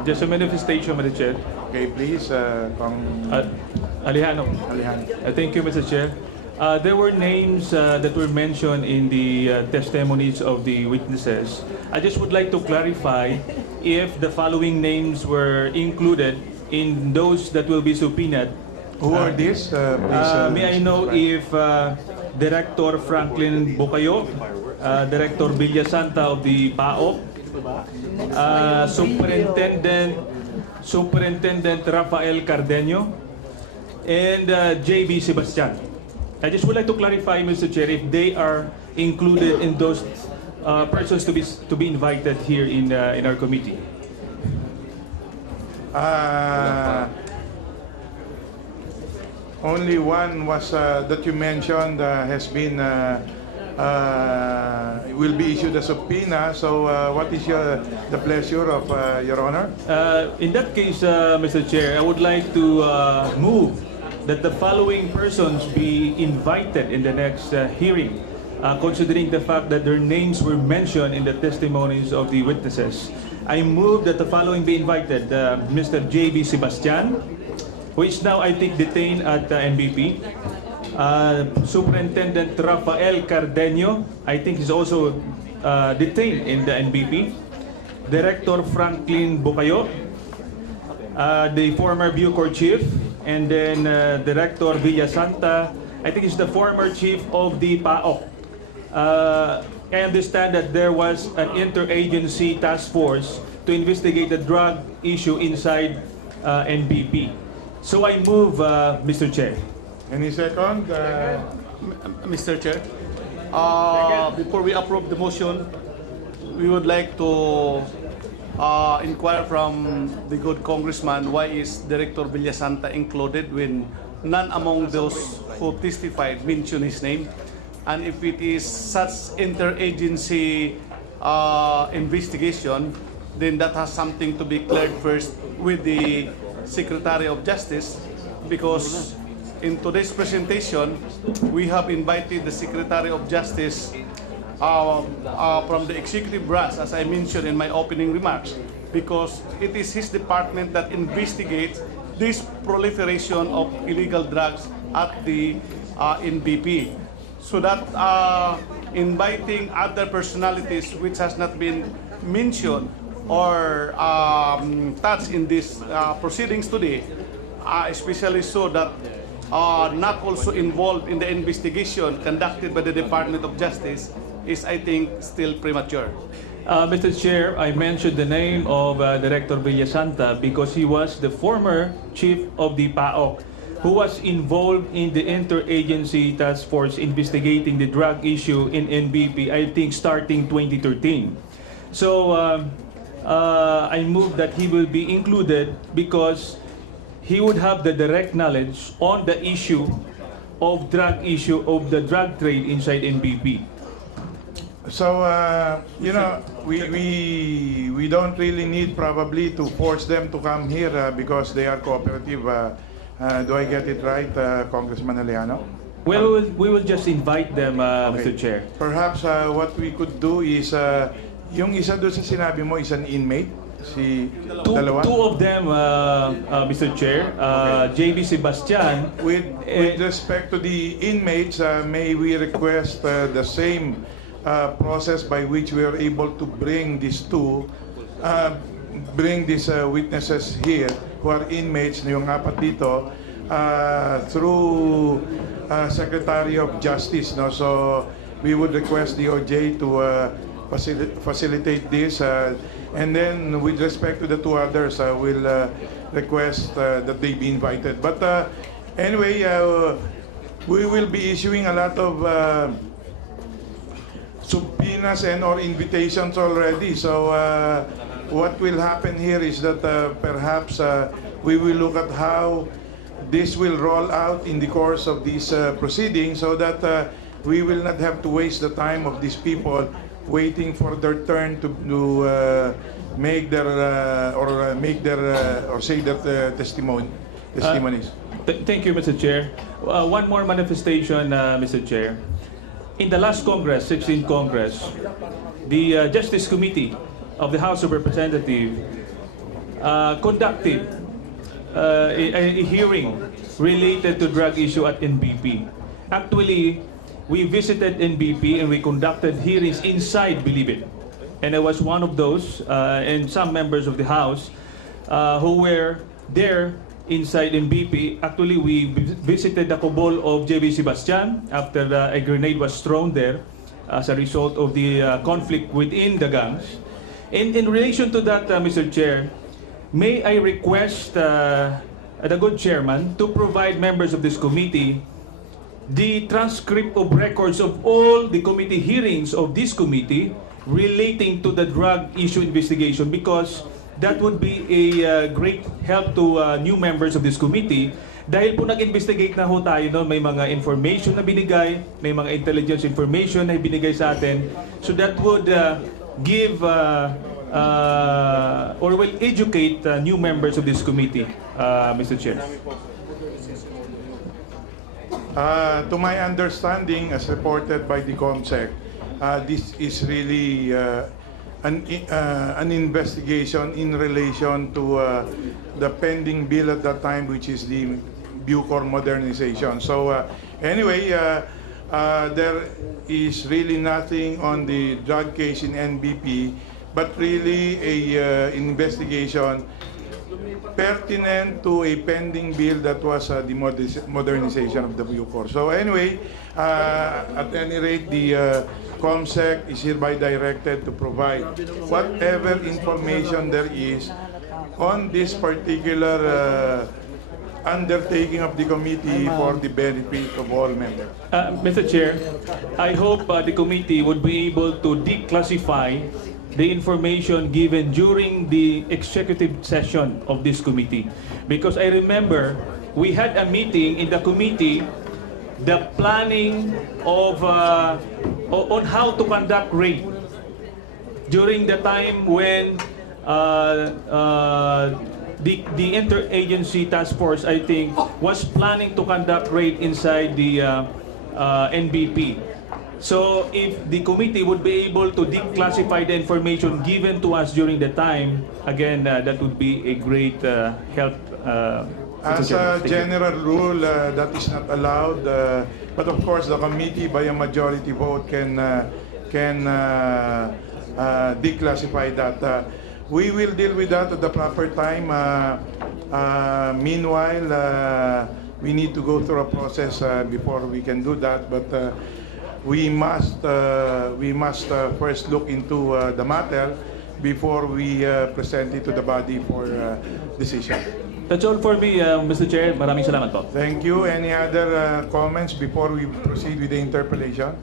Just a manifestation, Mr. Chair. Okay, please, Alejano. Alejano. Thank you, Mr. Chair. There were names that were mentioned in the testimonies of the witnesses. I just would like to clarify if the following names were included in those that will be subpoenaed. Who are these? Please, May I know if Director Franklin Bucayo, Director Villasanta of the PAOK, Superintendent Rafael Cardenio, and JB Sebastian. I just would like to clarify, Mr. Chair, if they are included in those persons to be invited here in our committee. Only one was that you mentioned has been will be issued a subpoena. So, what is the pleasure of Your Honor? In that case, Mr. Chair, I would like to move that the following persons be invited in the next hearing, considering the fact that their names were mentioned in the testimonies of the witnesses. I move that the following be invited: Mr. JB Sebastian, who is now, I think, detained at NBP. Superintendent Rafael Cardenio, I think, is also detained in the NBP. Director Franklin Bucayo, the former Bucor chief, and then Director Villasanta, I think is the former chief of the PAOK. I understand that there was an interagency task force to investigate the drug issue inside NBP. So I move, Mr. Chair. Any second? Mr. Chair, before we approve the motion, we would like to inquire from the good congressman why is Director Villasanta included when none among those who testified mention his name, and if it is such interagency investigation, then that has something to be cleared first with the Secretary of Justice, because in today's presentation, we have invited the Secretary of Justice from the executive branch, as I mentioned in my opening remarks, because it is his department that investigates this proliferation of illegal drugs at the NBP. So that inviting other personalities which has not been mentioned or touched in these proceedings today, especially so that not also involved in the investigation conducted by the Department of Justice, is, I think, still premature. Mr. Chair, I mentioned the name of Director Villasanta because he was the former chief of the PAOK, who was involved in the interagency task force investigating the drug issue in NBP, I think, starting 2013. So I move that he will be included because he would have the direct knowledge on the issue of the drug trade inside NBP. So, you know, we don't really need probably to force them to come here because they are cooperative. Do I get it right, Congressman Alejano? Well, we will just invite them, Okay. Mr. Chair. Perhaps what we could do is, yung isa doon sa sinabi mo is an inmate, si dalawa? Two of them, Mr. Chair, JB Sebastian. With respect to the inmates, may we request the same process by which we are able to bring these witnesses here who are inmates, yung apat dito, through Secretary of Justice, no? So we would request DOJ to facilitate this, and then with respect to the two others, we'll request that they be invited. But anyway, we will be issuing a lot of subpoenas and or invitations already. So what will happen here is that perhaps we will look at how this will roll out in the course of these proceedings, so that we will not have to waste the time of these people waiting for their turn to make their or say their testimonies. Thank you, Mr. Chair. One more manifestation, Mr. Chair. In the last Congress, 16th Congress, the Justice Committee of the House of Representatives conducted a hearing related to drug issue at NBP. Actually, we visited NBP and we conducted hearings inside, believe it. And I was one of those, and some members of the House who were there inside NBP. Actually, we visited the Cobol of J.B. Sebastian after a grenade was thrown there as a result of the conflict within the gangs. And in relation to that, Mr. Chair, may I request the good chairman to provide members of this committee the transcript of records of all the committee hearings of this committee relating to the drug issue investigation, because that would be a great help to new members of this committee. Dahil po nag-investigate na ho tayo, no? May mga information na binigay, may mga intelligence information na binigay sa atin. So that would give or will educate new members of this committee, Mr. Chair. To my understanding, as reported by the COMSEC, this is really an investigation in relation to the pending bill at that time, which is the Bucor modernization. So anyway, there is really nothing on the drug case in NBP, but really a investigation pertinent to a pending bill that was the modernization of the Bucor. So anyway, at any rate, the COMSEC is hereby directed to provide whatever information there is on this particular undertaking of the committee for the benefit of all members. Mr. Chair, I hope the committee would be able to declassify the information given during the executive session of this committee. Because I remember we had a meeting in the committee, the planning of on how to conduct raid during the time when the interagency task force, I think, was planning to conduct raid inside the NBP. So if the committee would be able to declassify the information given to us during the time, again, that would be a great help. As a general rule, that is not allowed. But of course, the committee by a majority vote can declassify that. We will deal with that at the proper time. Meanwhile, we need to go through a process before we can do that. But we must first look into the matter before we present it to the body for decision. That's all for me, Mr. Chair. Maraming salamat po. Thank you. Any other comments before we proceed with the interpellation?